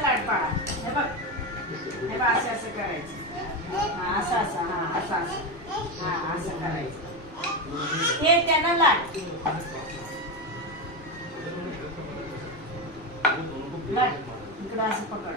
हे बघ. असं असं करायचं. हा असं असं हा असं असं. हा असं करायचं. हे त्यांना लाट लाट. इकडं असं पकड.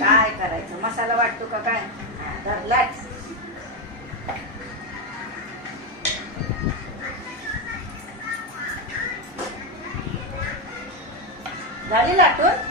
काय करायचं? मसाला वाटतो का काय? धरलाच झाली लाटून?